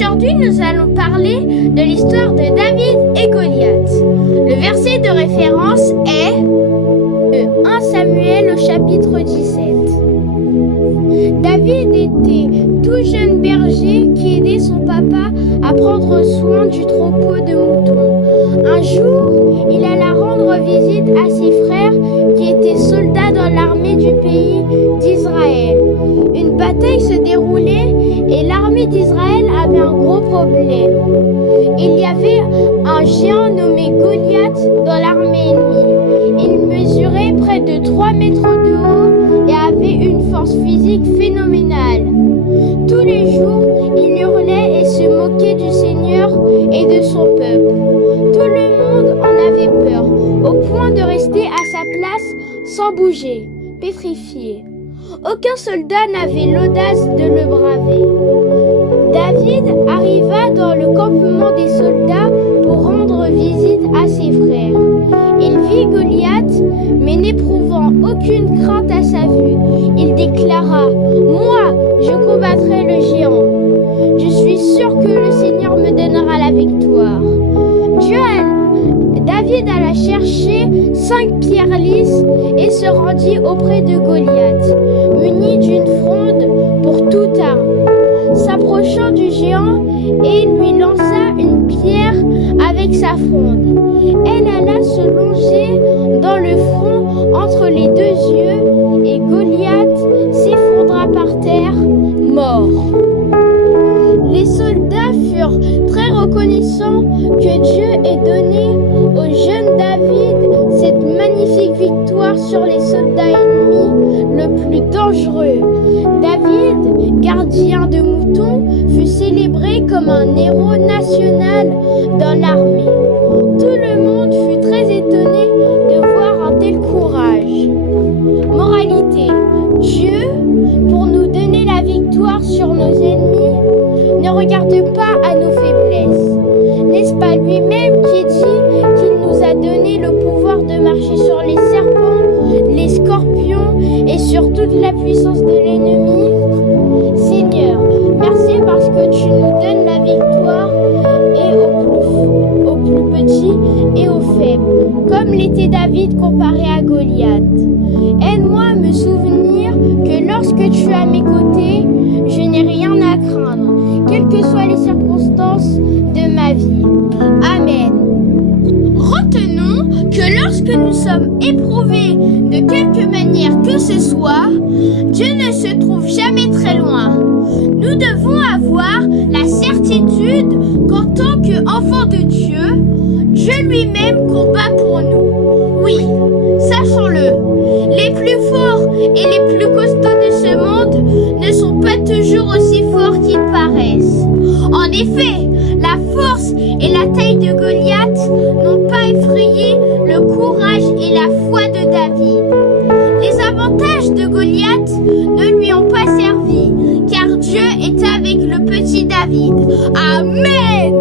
Aujourd'hui, nous allons parler de l'histoire de David et Goliath. Le verset de référence est de 1 Samuel au chapitre 17. David était tout jeune berger qui aidait son papa à prendre soin du troupeau de moutons. Un jour, il alla rendre visite à ses frères qui étaient soldats dans l'armée du pays d'Israël. Une bataille se déroulait et l'armée d'Israël avait un gros problème. Il y avait un géant nommé Goliath dans l'armée ennemie. Il mesurait près de 3 mètres de haut et avait une force physique phénoménale. Tous les jours, il hurlait et se moquait du Seigneur et de son peuple. Tout le monde en avait peur, au point de rester à sa place sans bouger, pétrifié. Aucun soldat n'avait l'audace de le braver. David arriva dans le campement des soldats pour rendre visite à ses frères. Il vit Goliath, mais n'éprouvant aucune crainte à sa vue, il déclara « Moi, je combattrai le géant. Je suis sûr que le Seigneur me donnera la victoire. » David alla chercher 5 pierres lisses et se rendit auprès de Goliath, muni d'une fronde pour toute arme. S'approchant du géant, et lui lança une pierre avec sa fronde. Elle alla se longer dans le front entre les 2 yeux et Goliath s'effondra par terre, mort. Les soldats furent très reconnaissants que Dieu ait donné au jeune David cette magnifique victoire sur les soldats ennemis le plus dangereux. David, gardien de moutons, fut célébré comme un héros national dans l'armée. Tout le monde fut très étonné de voir un tel courage. Moralité: Dieu, pour nous donner la victoire sur nos ennemis, ne regarde pas à nos faiblesses. N'est-ce pas lui-même qui dit qu'il nous a donné le pouvoir de marcher sur les serpents, les scorpions et sur toute la puissance de l'ennemi? Seigneur, merci parce que tu nous donnes la victoire et aux plus petits et aux faibles, comme l'était David comparé à Goliath. Aide-moi à me souvenir que lorsque tu es à mes côtés, je n'ai rien à craindre, quelles que soient les circonstances de ma vie. Amen. Retenons que lorsque nous sommes éprouvés de quelque manière que ce soit, Dieu ne se trouve jamais très loin. Nous devons avoir la certitude qu'en tant qu'enfants de Dieu, Dieu lui-même combat pour nous. Oui, sachons-le, les plus forts et les plus costauds de ce monde ne sont pas toujours aussi forts qu'ils paraissent. En effet, la force et la taille de Goliath n'ont pas effrayé le courage et la foi de David. Les avantages de Goliath ne lui ont pas servi, car Dieu était avec le petit David. Amen.